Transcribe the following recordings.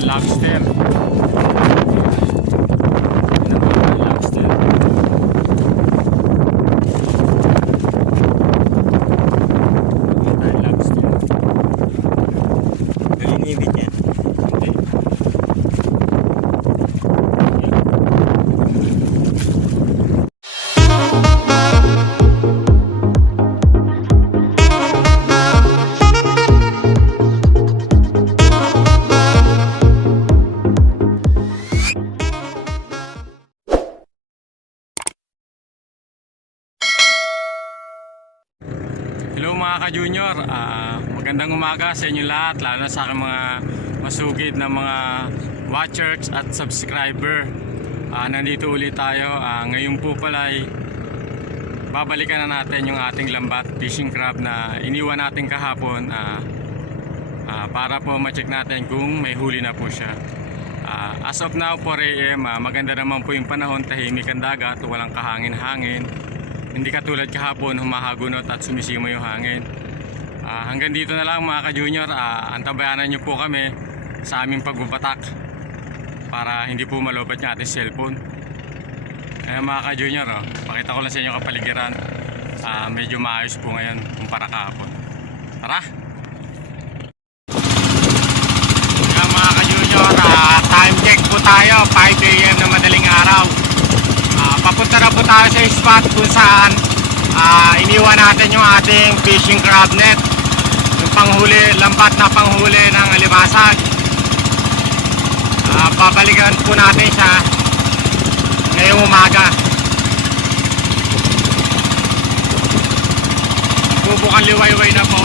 ng lobster. Lobster. Nalinibit yan. Hello mga ka-junior, magandang umaga sa inyo lahat, lalo na sa aking mga masugid na mga watchers at subscriber. Nandito ulit tayo, ngayon po pala ay babalikan na natin yung ating lambat fishing crab na iniwan natin kahapon, para po ma-check natin kung may huli na po siya. As of now 4 AM, maganda naman po yung panahon, tahimik ang dagat, walang kahangin-hangin. Hindi katulad kahapon, humahagunot at sumisimo yung hangin. Hanggang dito na lang mga ka-junior, antabayanan nyo po kami sa aming pagbubatak para hindi po malobat yung ating cellphone. Kaya mga ka-junior, pakita ko lang sa inyo kapaligiran. Medyo maayos po ngayon kumpara kahapon. Tara! Kaya mga ka-junior, time check po tayo, 5 AM na madaling araw. Papunta na po tayo sa spot kung saan iniwan natin yung ating fishing crab net, yung panghuli, lambat na panghuli ng alimasag. Babalikan po natin siya ngayong umaga. Bubukang liwayway na po.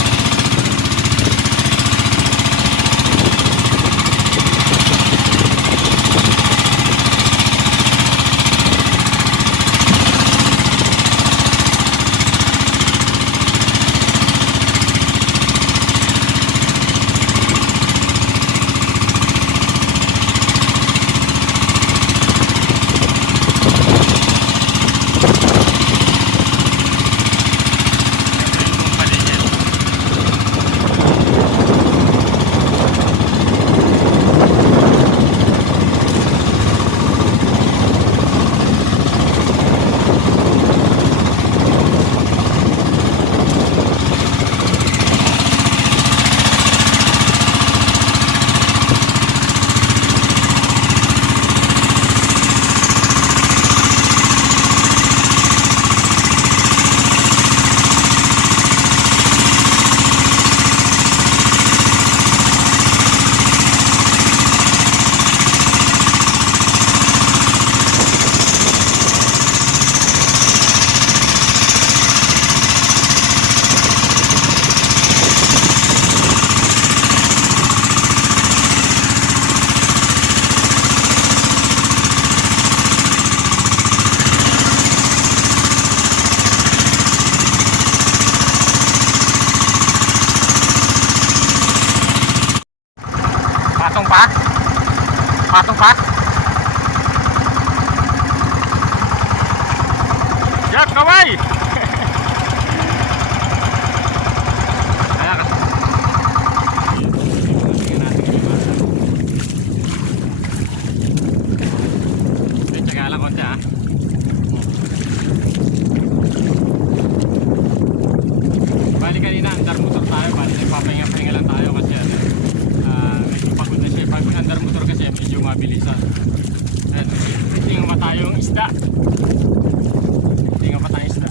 Patong pa? Yak, kaway! Ayan ka. Tsaga lang konti ha. Bali kanina, andar motor tayo. Bali nagpapahinga-pahinga lang tayo kasi medyo pagod na siya. Pag andar motor kasi medyo mabilisan. Hindi nga pa tayong isda. Hindi nga pa tayong isda.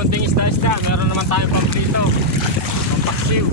konting isda-isda, meron naman tayong pamprito, pampaksiw.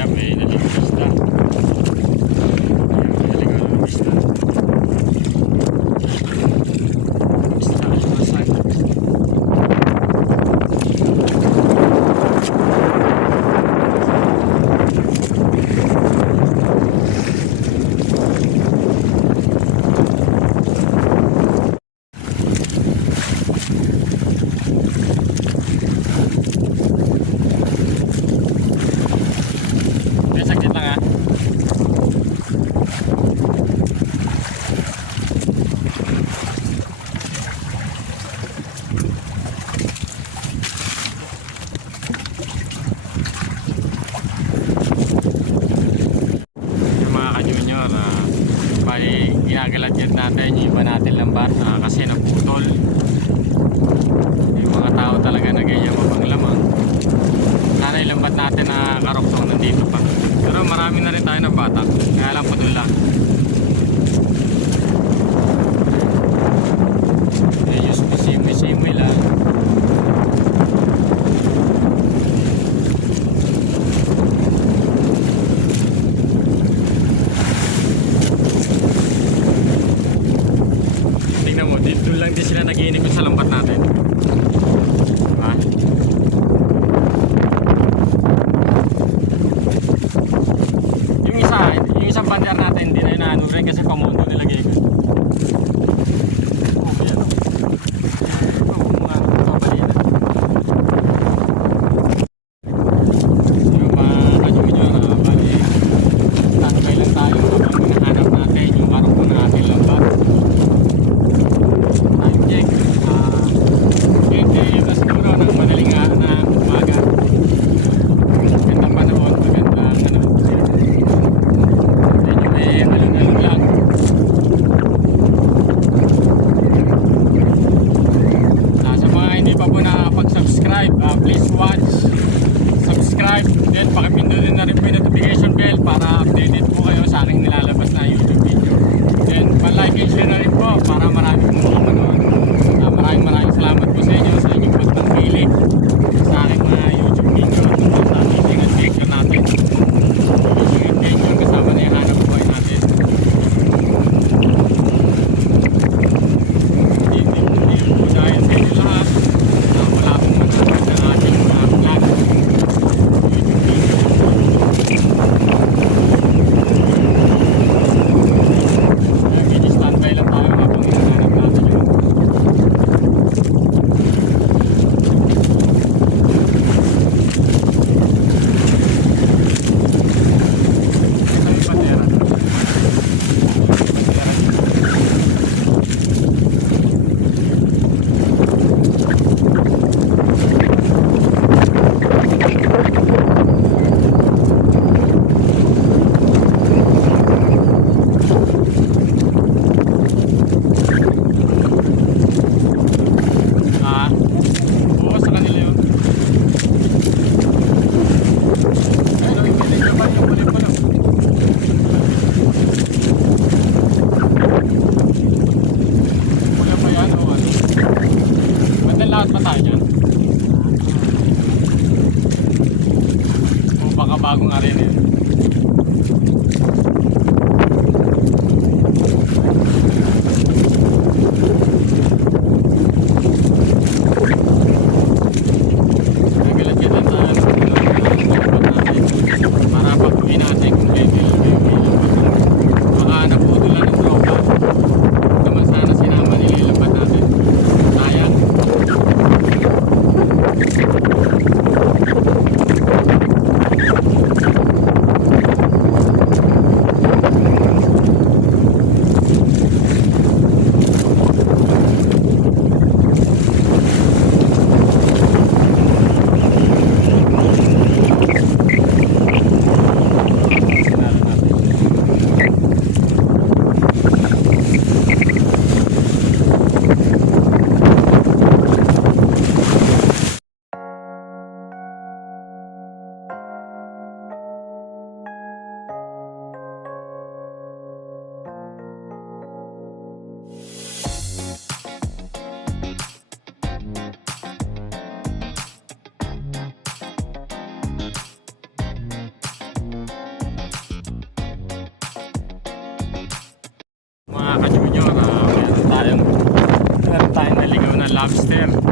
Ayan, may nalingkos na. Ayan, may nalingkos na. Isda, iwasan. Okay, sakit lang ha. Yung mga ka-junior, bali ginagalat-yat natin yung iba natin lambat kasi naputol. Yung mga tao talaga na ganyan mabang lamang. Sana yung lambat natin na karoktong nandito pa. Pero marami na rin tayo ng batak. Kaya lang putol lang. Medyo simoy-simoy lang. Tingnan mo, dito lang din sila nag-iinip sa lambat natin. Diba? Yung isang bandar natin, hindi na inaano rin kasi pamundo nilagay ko. Oh, yan o. Ito, mga kabalina. Yung mga ka-junior, bali, tatagay lang tayo habang hinahanap natin yung karong na ating lambat. Time check. 8 AM na siguro ng madaling araw na umaga. Magandang panahon, magandang ano. Medyo may alon-alon lang. Sa mga hindi pa po nakapag-subscribe, please watch, subscribe, then pakipindutin na rin po yung notification bell para updated po kayo sa aking nilalabas na YouTube video. Then pa-like and share na rin po para marami pong mga manood. Maraming salamat po sa inyo sa inyong pagpangkilig sa aking mga YouTube video at tungkol sa ating adventure natin. Yung adventure kasama na yung hanap buhay natin. Hindi po dahil sa inyo lahat na wala pong manood ng ating mga vlog. YouTube video. Medyo standby lang tayo habang hinahanap natin yung bandera. Oo, sa kanila yun. Ayun, yung medyo ba yung ulit pa lang. Wala pa yan o ano? Ba't lahat pa tayo dyan? O baka bagong arena yun. Nagalat-galat tayo para pagpuin natin kung level baka naputulan ng tropa. Naman sana sinama nililapat natin. Sayang. lobster.